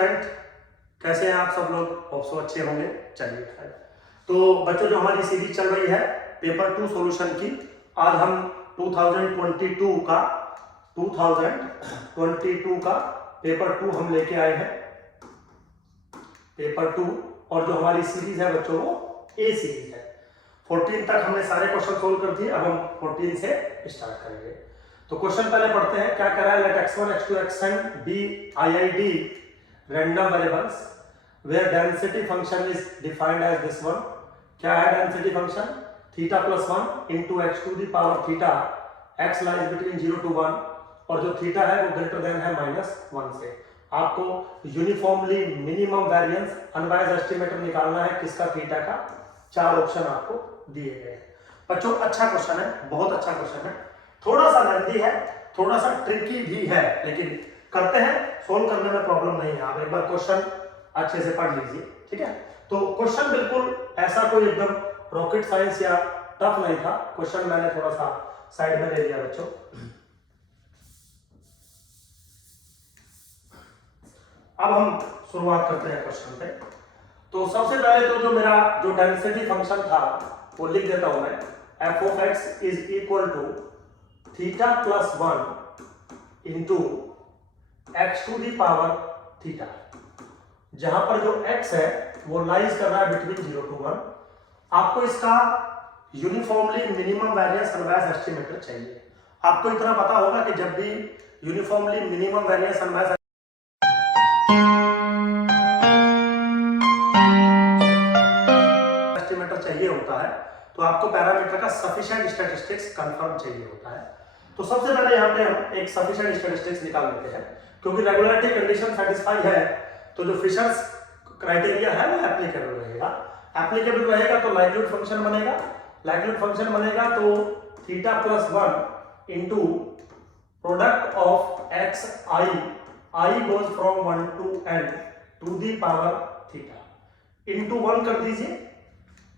Student, कैसे हैं आप सब लोग? होप सो अच्छे होंगे। चलिए, तो बच्चों जो हमारी सीरीज चल रही है पेपर 2 सॉल्यूशन की, आज हम 2022 का पेपर 2 हम लेके आए हैं, पेपर 2। और जो हमारी सीरीज है बच्चों वो ए सीरीज है। 14 तक हमने सारे क्वेश्चन सोल्व कर दिए, अब हम 14 से स्टार्ट करेंगे। तो क्वेश्चन पहले पढ़ते हैं। क्या कह रहा है? Let x1 x2 xn be IID random variables where density function is defined as this one। क्या है density function? Theta plus 1 into x to the power theta, x lies between 0 to 1, और जो थीटा है वो greater than है -1 से। आपको uniformly minimum variance unwise estimator निकालना है किसका? थीटा का। 4 ऑप्शन आपको दिए गए हैं बच्चों। अच्छा क्वेश्चन है, बहुत अच्छा क्वेश्चन है। थोड़ा सा लेंथी है, थोड़ा सा ट्रिकी भी है, लेकिन करते हैं, सोल्व करने में प्रॉब्लम नहीं है। आप एक बार क्वेश्चन अच्छे से पढ़ लीजिए, ठीक है? तो क्वेश्चन बिल्कुल ऐसा कोई एकदम रॉकेट साइंस या टफ नहीं था। क्वेश्चन मैंने थोड़ा सा साइड में ले लिया बच्चों। अब हम शुरुआत करते हैं क्वेश्चन पे। तो सबसे पहले तो जो मेरा जो डेंसिटी फंक्शन था वो लिख देता हूं मैं। f of x is equal to theta plus 1 into x to the power theta, जहां पर जो x है वो लाइज कर रहा है बिटवीन 0 to 1। आपको इसका uniformly minimum variance unwise estimator चाहिए। आपको इतना पता होगा कि जब भी uniformly minimum variance unwise estimator चाहिए होता है तो आपको पैरामीटर का सफिशिएंट स्टैटिस्टिक्स कंफर्म चाहिए होता है। तो सबसे पहले यहाँ पे हम एक सफिशिएंट स्टैटिस्टिक्स निकाल लेते हैं, क्योंकि रेगुलरिटी कंडीशन सेटिस्फाई है तो जो फिशर्स क्राइटेरिया है वो एप्लीकेबल रहेगा। एप्लीकेबल रहेगा तो लाइक्लीहुड फंक्शन बनेगा। लाइक्लीहुड फंक्शन बनेगा तो theta plus 1 into product of x i goes from 1 to n to the power theta into 1 कर दीजिए।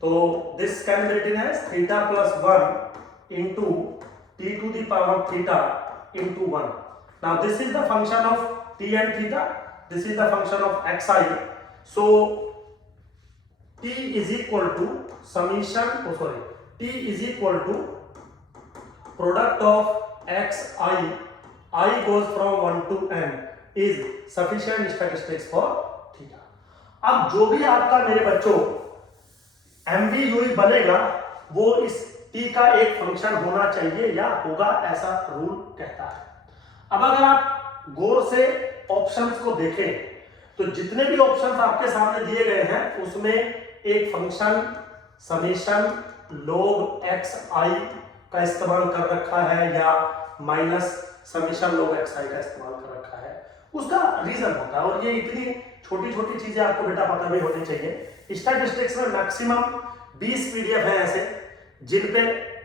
तो this can be written as theta plus 1 into T to the power theta into 1। Now this is the function of t and theta, this is the function of xi, so t is equal to summation, t is equal to product of xi, I goes from 1 to n is sufficient statistics for theta। अब जो भी आपका मेरे बच्चों MVUE बनेगा वो इस t का एक फंक्शन होना चाहिए या होगा, ऐसा रूल कहता है। अब अगर आप गौर से ऑप्शंस को देखें तो जितने भी ऑप्शंस आपके सामने दिए गए हैं उसमें एक फंक्शन समेशन log xi का इस्तेमाल कर रखा है या माइनस समेशन log xi का इस्तेमाल कर रखा है। उसका रीजन होता है, और ये इतनी छोटी छोटी चीजें आपको बेटा पता भी होनी चाहिए। स्टैटिस्टिक्स में मैक्सिमम 20 पीडीएफ है ऐसे जिन पे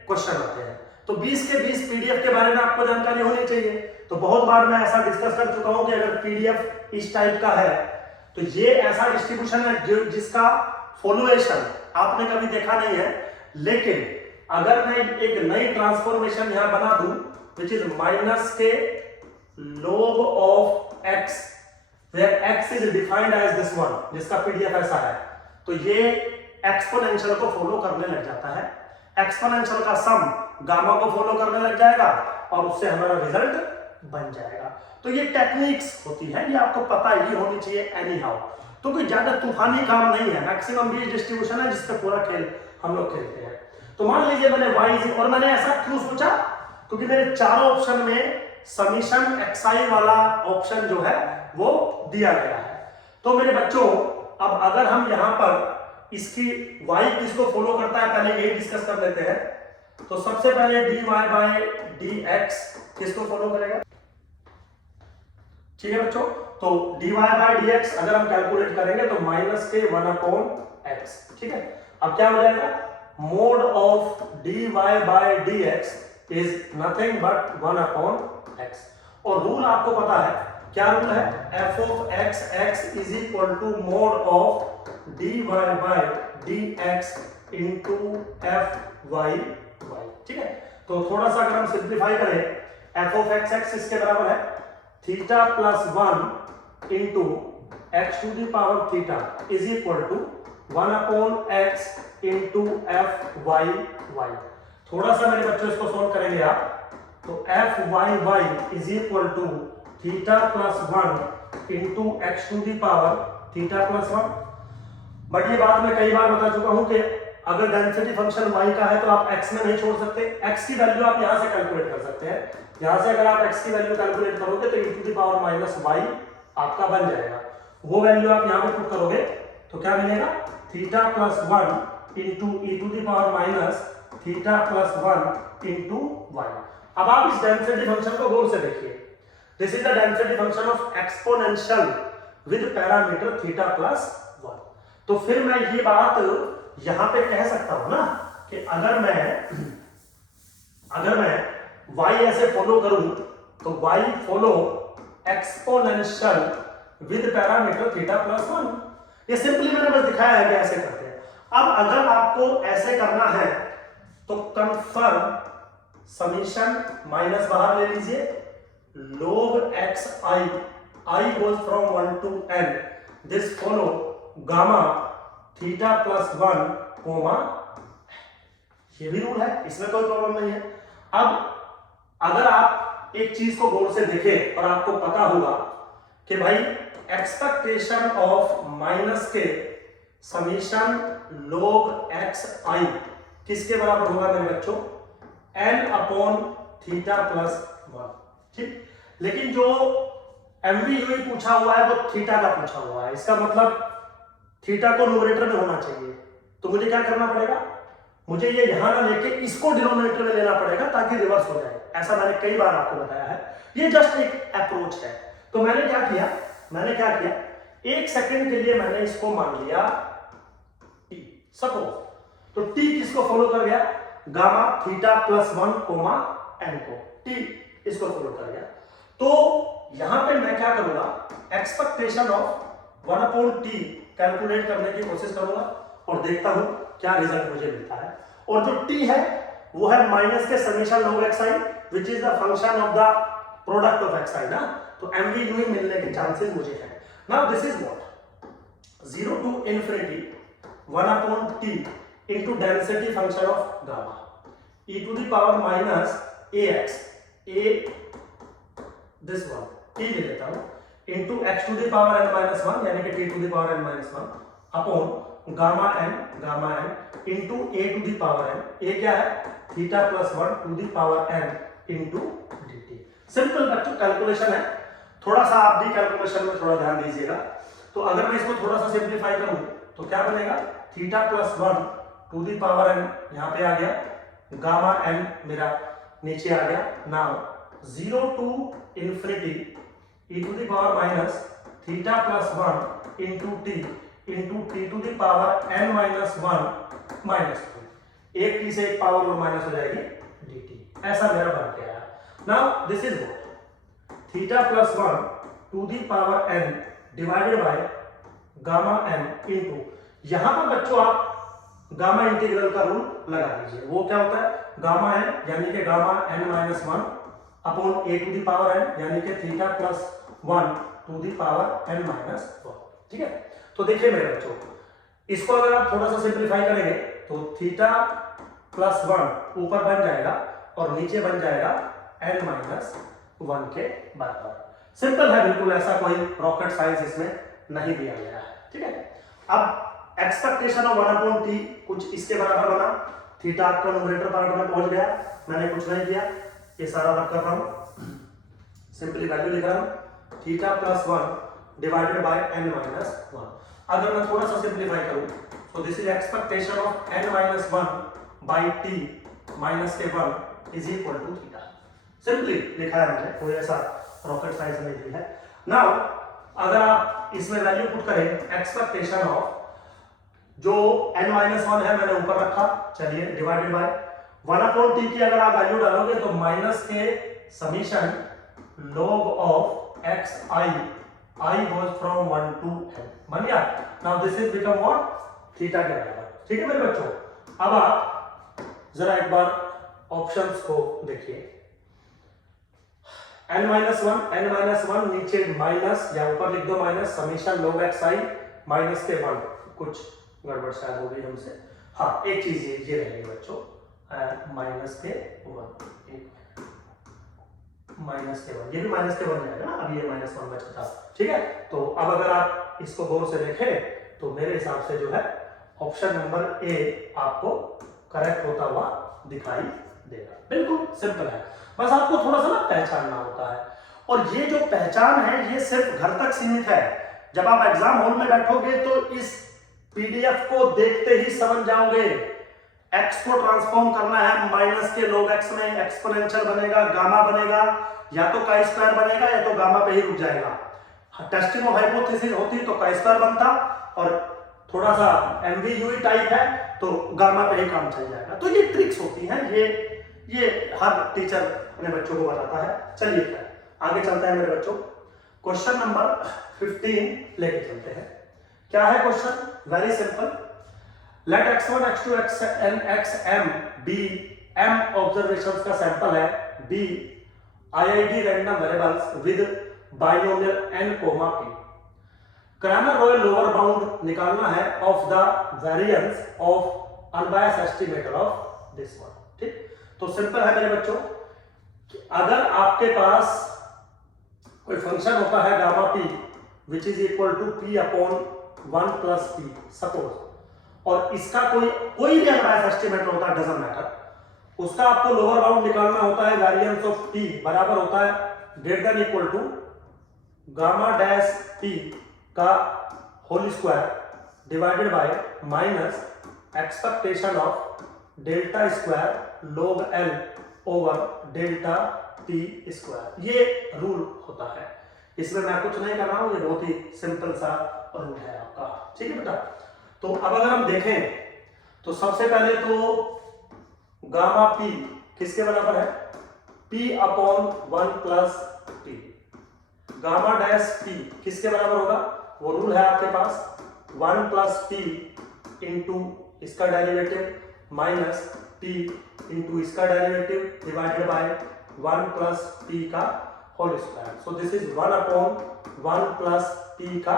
क्वेश्चन आते हैं, तो 20 के 20 पीडीएफ के बारे में आपको जानकारी होनी चाहिए। तो बहुत बार मैं ऐसा डिस्कस कर चुका हूं कि अगर पीडीएफ इस टाइप का है तो ये ऐसा डिस्ट्रीब्यूशन है जो जिसका फॉलोएशन आपने कभी देखा नहीं है। लेकिन अगर मैं एक नई ट्रांसफॉर्मेशन यहां बना दूं विच इज माइनस के log of x where x is defined as this one, जिसका पीडीएफ ऐसा है, तो ये एक्सपोनेंशियल को फॉलो करने लग जाता है। एक्सपोनेंशियल का सम गामा को फॉलो करने लग जाएगा और उससे हमारा रिजल्ट बन जाएगा। तो ये टेक्निक्स होती है, ये आपको पता ही होनी चाहिए एनी हाउ। तो कोई ज्यादा तूफानी काम नहीं है, मैक्सिमम 20 डिस्ट्रीब्यूशन है जिससे पूरा खेल हम लोग खेलते हैं। तो मान लीजिए मैंने वाई, और मैंने ऐसा क्यों सोचा क्योंकि मेरे चारों ऑप्शन में समीशन xi वाला ऑप्शन जो है वो दिया गया है। तो मेरे बच्चों अब अगर हम यहां पर इसकी y किसको फॉलो करता है पहले यही डिस्कस कर लेते हैं। तो सबसे पहले dy by dx किसको फॉलो करेगा? ठीक है बच्चों, तो dy by dx अगर हम कैलकुलेट करेंगे तो माइनस के 1/x, ठीक है। अब क्या हो जाएगा? Mode of dy by dx is nothing but 1/x। और रूल आपको पता है, क्या रूल है? f of x is equal to mod of dy by dx into fy, ठीक है। तो थोड़ा सा अगर हम सिंप्लीफाई करें, f of x इसके बराबर है theta plus 1 into x to the power theta is equal to 1 upon x into F Y Y. थोड़ा सा मेरे बच्चों इसको सोल्व करेंगे आप, तो F Y Y is equal to theta plus 1 into x to the power theta plus 1। But ये बात मैं कई बार बता चुका हूं कि अगर डेंसिटी फंक्शन y का है तो आप x में नहीं छोड़ सकते, x की वैल्यू आप यहां से कैलकुलेट कर सकते हैं। यहां से अगर आप x की वैल्यू कैलकुलेट करोगे तो e to the power minus y आपका बन जाएगा। वो वैल्यू आप यहां पे पुट करोगे तो क्या मिलेगा, theta plus 1 into e to the power minus theta plus 1 into y। अब आप इस डेंसिटी फंक्शन को गौर से देखिए, this is the density function of exponential with parameter theta plus 1। तो फिर मैं ये बात यहां पे कह सकता हूं ना कि अगर मैं y ऐसे फॉलो करूं तो y follow exponential with parameter theta plus 1। ये सिंपली मैंने बस दिखाया है कि ऐसे करते हैं। अब अगर आपको ऐसे करना है तो कंफर्म समीशन माइनस बाहर ले लीजिए, log xi goes from 1 to n, this follow gamma theta plus 1 comma, ये भी रूल है, इसमें कोई प्रॉब्लम नहीं है। अब अगर आप एक चीज को गौर से देखें और आपको पता होगा कि भाई एक्सपेक्टेशन ऑफ माइनस के समीशन log xi किसके बराबर होगा मेरे बच्चों, n अपॉन थीटा प्लस 1, ठीक। लेकिन जो MVU पूछा हुआ है वो थीटा का पूछा हुआ है, इसका मतलब थीटा को न्यूमरेटर में होना चाहिए। तो मुझे क्या करना पड़ेगा, मुझे ये यहां ना लेके इसको डिनोमिनेटर में लेना पड़ेगा ताकि रिवर्स हो जाए। ऐसा मैंने कई बार आपको बताया है, ये जस्ट एक अप्रोच है। तो मैंने क्या किया, एक सेकंड के लिए मैंने इसको मान लिया t, सपोज। तो t किसको फॉलो कर गया, gamma theta plus 1 comma n को, t इसको फॉलो कर गया। तो यहां पे मैं क्या करूंगा, expectation of 1 upon t calculate करने की कोशिश करूंगा और देखता हूं क्या रिजल्ट मुझे मिलता है। और जो t है वो है माइनस के summation log xi which is the function of the product of xi ना, तो MVU मिलने के चांसेस मुझे हैं। Now this is what 0 to infinity 1 upon t into density function of gamma e to the power minus ax a this one t ले लेता हूं into x to the power n minus 1 यानी कि t to the power n minus 1 upon gamma n into a to the power n, a क्या है theta plus 1 to the power n into dt। Simple बच्चों calculation है, थोड़ा सा आप भी कैलकुलेशन में थोड़ा ध्यान दीजिएगा। तो अगर मैं इसको थोड़ा सा सिंप्लीफाई करूं तो क्या बनेगा, theta plus 1 to the power n यहां पे आ गया, गामा n मेरा नीचे आ गया। Now 0 to infinity e to the power minus theta plus 1 into t to the power n minus 1 minus 2, एक t से एक पावर और माइनस हो जाएगी dt। ऐसा मेरा बन गया। Now this is what theta plus 1 to the power n divided by gamma n into, यहां पर बच्चों आप गामा इंटीग्रल का रूल लगा दीजिए। वो क्या होता है, गामा n यानी कि gamma n minus 1 upon a to the power n यानी कि theta plus 1 to the power n minus 1, ठीक है। तो देखिए मेरे बच्चों, इसको अगर आप थोड़ा सा सिंप्लीफाई करेंगे तो थीटा प्लस 1 ऊपर बन जाएगा और नीचे बन जाएगा n माइनस 1 के बराबर। सिंपल है बिल्कुल, ऐसा कोई रॉकेट साइंस इसमें नहीं दिया गया है, ठीक है। अब एक्सपेक्टेशन ऑफ 1 अपॉन t कुछ इसके बराबर बना, थीटा आपका न्यूमरेटर पार्ट में पहुंच गया, मैंने कुछ नहीं किया, ये सारा रख कर रहा हूं, सिंपली वैल्यू लिख रहा हूं theta plus 1 divided by n minus 1। अगर मैं थोड़ा सा सिंप्लीफाई करूं तो this is expectation of n minus 1 by t minus के 1 is equal to theta. Simply लिखा है मैंने, कोई ऐसा रॉकेट साइंस नहीं दी है। नाउ अगर आप इसमें वैल्यू पुट करें, एक्सपेक्टेशन ऑफ जो n माइनस 1 है मैंने ऊपर रखा, चलिए डिवाइडेड बाय 1 अपॉन t की अगर आप वैल्यू डालोगे तो माइनस के summation log of xi i goes from 1 to n बन गया। Now this is become what theta के बराबर, ठीक है मेरे बच्चों। अब आप जरा एक बार ऑप्शंस को देखिए, n-1 नीचे माइनस या ऊपर लिख दो minus summation log xi minus के 1। कुछ गड़बड़ शायद हो गई हमसे। हाँ एक चीज ये रहेगी बच्चों, माइनस के 1, माइनस के 1, ये भी माइनस के 1 जाएगा ना, अभी ये -1 बचा था। ठीक है, तो अब अगर आप इसको गौर से देखें तो मेरे हिसाब से जो है ऑप्शन नंबर ए आपको करेक्ट होता हुआ दिखाई देगा। बिल्कुल सिंपल है, बस आपको थोड़ा सा ना पहचानना होता है। और ये जो पहचान है ये सिर्फ घर तक सीमित है। जब आप एग्जाम हॉल में बैठोगे तो इस पीडीएफ को देखते ही समझ जाओगे। x को ट्रांसफॉर्म करना है माइनस के log x में, एक्सपोनेंशियल बनेगा, गामा बनेगा, या तो का स्क्वायर बनेगा या तो गामा पे ही रुक जाएगा। टेस्टिंग ऑफ हाइपोथेसिस होती तो का स्क्वायर बनता, और थोड़ा सा एमवीयूई टाइप है तो गामा पे ही काम चल जाएगा। तो ये ट्रिक्स होती हैं, ये हर टीचर अपने बच्चों को बताता है। चलिए आगे चलते हैं मेरे बच्चों, क्वेश्चन नंबर 15 लेके चलते हैं। क्या है question? Very simple. Let x1 x2 xn xm be m observations का सैंपल है, b IID random variables with binomial n, p। Cramer royal lower bound निकालना है of the variance of unbiased estimator of this one. ठीक, तो simple है मेरे बच्चों कि अगर आपके पास कोई फंक्शन होता है gamma p which is equal to p upon 1 plus p suppose, और इसका कोई भी अनबायस्ड एस्टिमेटर होता है, डजंट मैटर, उसका आपको लोअर बाउंड निकालना होता है वेरिएंस ऑफ p बराबर होता है greater than equal to gamma dash p का whole square divided by minus expectation of delta square log l over delta p square. ये रूल होता है, इसमें मैं कुछ नहीं कर रहा हूं, ये बहुत ही सिंपल सा रूल है आपका। ठीक है बेटा, तो अब अगर हम देखें तो सबसे पहले तो गामा p किसके बराबर है? p upon 1 plus p। Gamma dash p किसके बराबर होगा? वो रूल है आपके पास 1 प्लस p इंटू इसका डेरिवेटिव माइनस p इंटू इसका derivative divided by 1 plus p का whole square. So this is 1 upon 1 plus p का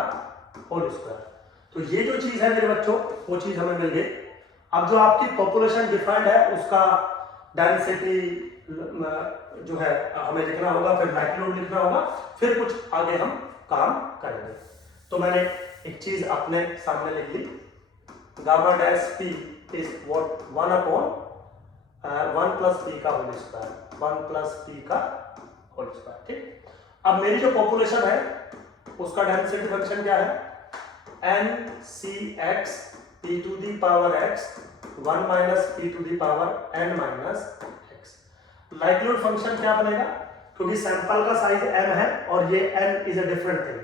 होल स्क्वायर। तो ये जो चीज है मेरे बच्चों वो चीज हमें मिल गई। अब जो आपकी पॉपुलेशन डिफाइंड है उसका डेंसिटी जो है हमें लिखना होगा, फिर लाइक्लीहुड लिखना होगा, फिर कुछ आगे हम काम करेंगे। तो मैंने एक चीज अपने सामने लिख ली, gamma dash p is what 1 upon 1 plus p का होल स्क्वायर, 1 प्लस p का होल स्क्वायर। ठीक, अब मेरी जो पॉपुलेशन है उसका डेंसिटी फंक्शन क्या है? NCx p to the power x 1 minus p to the power n minus x। Likelihood function क्या बनेगा? क्योंकि सैंपल का साइज m है और ये n is a different thing,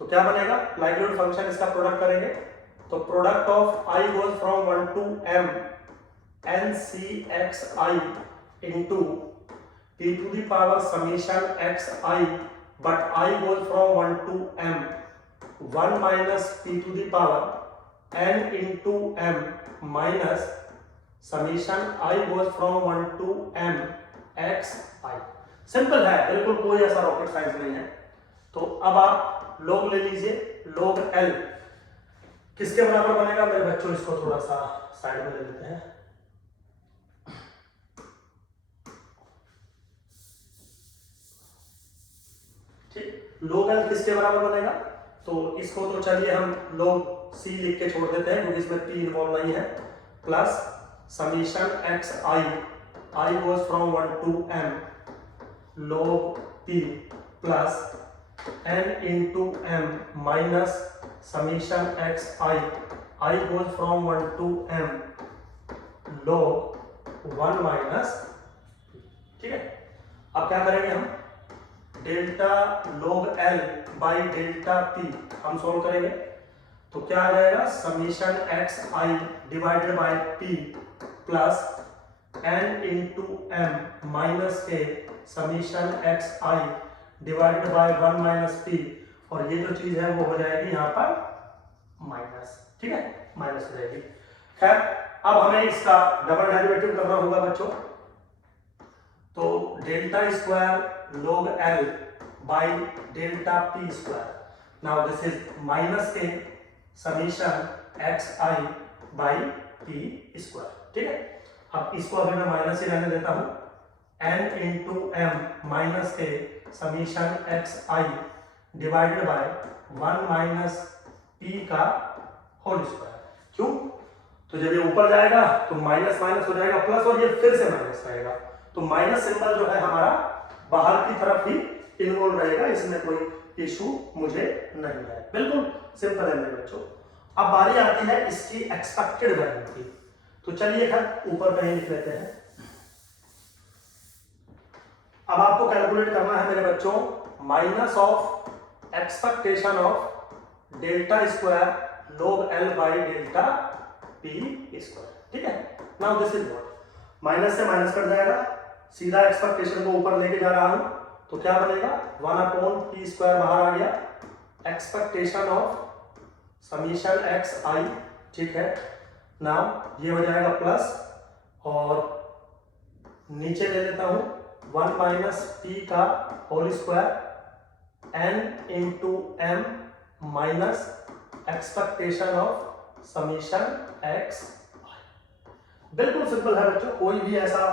तो क्या बनेगा? लाइक्लीहुड फंक्शन इसका प्रोडक्ट करेंगे तो product of i goes from 1 to m NCxi into p to the power summation xi, but i goes from 1 to m 1 minus p to the power n into m minus summation i goes from 1 to m xi। Simple है, बिल्कुल कोई ऐसा rocket science नहीं है। तो अब आप log ले लीजिए, log l किसके बराबर बनेगा मेरे बच्चों? इसको थोड़ा सा साइड में ले लेते हैं। ठीक, log l किसके बराबर बनेगा? तो इसको तो चलिए हम log c लिख के छोड़ देते हैं क्योंकि इसमें p इन्वॉल्व नहीं है, plus summation xi, i goes from 1 to m log p plus n into m minus summation xi, i goes from 1 to m log 1 minus. ठीक है, अब क्या करेंगे हम? Delta log l by delta p हम solve करेंगे तो क्या आ जाएगा? Summation xi divided by p plus n into m minus के summation xi divided by 1 minus p, और ये जो चीज है वो हो जाएगी यहाँ पर माइनस। ठीक है, माइनस हो जाएगी। खैर, अब हमें इसका डबल डेरिवेटिव करना होगा बच्चों। तो delta square log L by delta P square. Now this is minus a summation xi by P square. ठीक है, अब इसको अभी मैं माइनस ही रहने देता हूं, n into m minus a summation xi divided by 1 minus p का होल स्क्वायर। क्यों? तो जब ये ऊपर जाएगा तो माइनस माइनस हो जाएगा प्लस, और ये फिर से माइनस रहेगा, तो माइनस सिंबल जो है हमारा बाहर की तरफ ही इन्वॉल्व रहेगा, इसमें कोई इशू मुझे नहीं है। बिल्कुल सिंपल है मेरे बच्चों। अब बारी आती है इसकी एक्सपेक्टेड वैल्यू की, तो चलिए खैर ऊपर कहीं लिख लेते हैं। अब आपको कैलकुलेट करना है मेरे बच्चों minus of expectation of delta square log L by delta P square. ठीक है, now this is what, minus से माइनस कट जाएगा, सीधा एक्सपेक्टेशन को ऊपर लेके जा रहा हूं, तो क्या बनेगा 1 अपॉन P स्क्वायर बाहर आ गया, एक्सपेक्टेशन ऑफ समीशन एक्स आई। ठीक है, नाउ ये हो जाएगा प्लस, और नीचे ले लेता हूं 1 माइनस P का whole square n into m minus expectation of summation x. बिल्कुल सिंपल है बच्चों, कोई भी ऐसा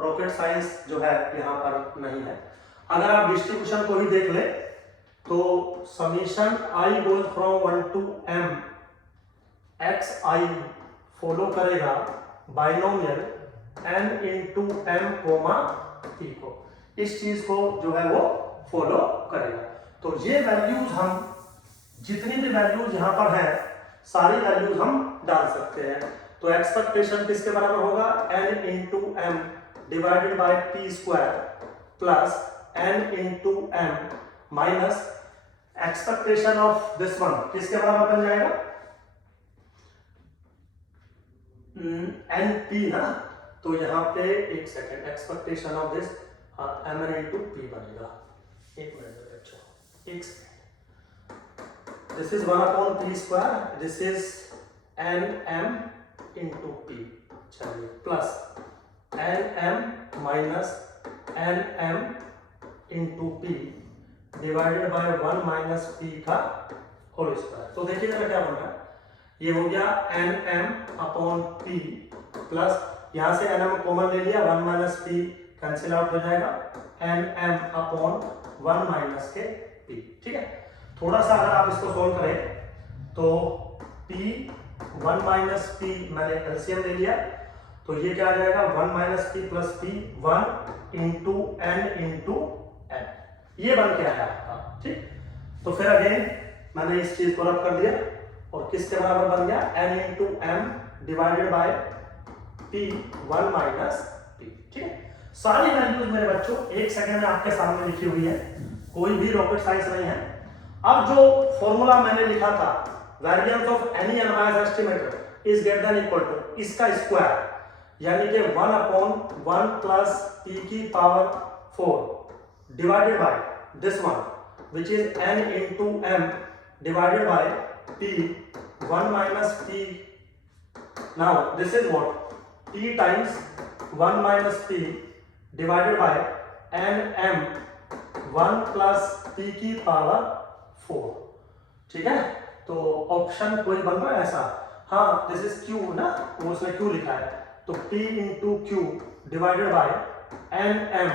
रॉकेट साइंस जो है यहाँ पर नहीं है। अगर आप डिस्ट्रीब्यूशन को ही देख ले तो summation I goes from 1 to m x I follow करेगा binomial n into m comma p को, इस चीज को जो है वो फॉलो करेगा। तो ये वैल्यूज हम जितनी भी वैल्यूज यहाँ पर है सारी वैल्यूज हम डाल सकते हैं। तो एक्सपेक्टेशन किसके बराबर होगा n into m divided by p square plus n into m minus expectation of this one किसके बराबर बन जाएगा np ना, तो यहाँ पे एक second expectation of this m into p बनेगा। एक मिनट बच्चों, एक second, this is 1 upon p square, this is nm into p, चलिए plus nm minus nm into p divided by 1 minus p का होल स्क्वायर। तो देखिए जरा क्या बन रहा है, ये हो गया nm अपॉन p प्लस यहां से nm कॉमन ले लिया, 1 माइनस p कैंसिल आउट हो जाएगा, nm अपॉन 1 माइनस के p। ठीक है, थोड़ा सा अगर आप इसको सोल्व करें तो p 1 माइनस p मैंने एलसीएम ले लिया, तो ये क्या आ जाएगा 1 minus p plus p 1 into n into n, ये बन के आया आपका। ठीक, तो फिर अगेन मैंने इस चीज को रब कर दिया और किसके बराबर बन गया n into m divided by p 1 minus p। ठीक है, सारी वैल्यूज मेरे बच्चों एक सेकंड में आपके सामने लिखी हुई है, कोई भी रॉकेट साइंस नहीं है। अब जो फॉर्मूला मैंने लिखा था variance of any unbiased estimator is greater than equal to इसका स्क्वायर, यानी कि 1 अपॉन 1 प्लस p की power 4 divided by this one which is n into m divided by p 1 minus p। Now this is what p times 1 minus p divided by nm 1 plus p की power 4। ठीक है, तो option कोई बन रहा है ऐसा, हाँ दिस इज q ना, वो उसने q लिखा है, तो p into q divided by nm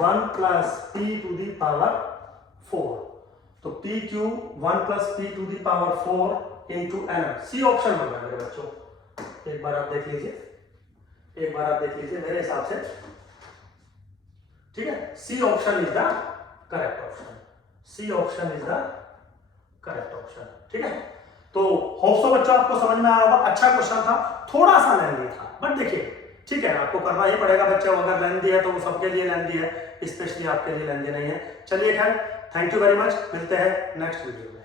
1 plus p to the power 4, तो p q 1 plus p to the power 4 into nm, C option बन रहा है मेरे बच्चों। एक बार आप देख लीजिए, एक बार आप देख लीजिए मेरे हिसाब से। ठीक है, C option is the correct option, C option is the correct option. ठीक है, तो होप सो बच्चों आपको समझ में आया होगा। अच्छा क्वेश्चन था, थोड़ा सा लेंदी था, बट देखिए ठीक है आपको करना ही पड़ेगा बच्चों, अगर लेंदी है तो वो सबके लिए लेंदी है, स्पेशली आपके लिए लेंदी नहीं है। चलिए खैर, थैंक यू वेरी मच, मिलते हैं नेक्स्ट वीडियो में।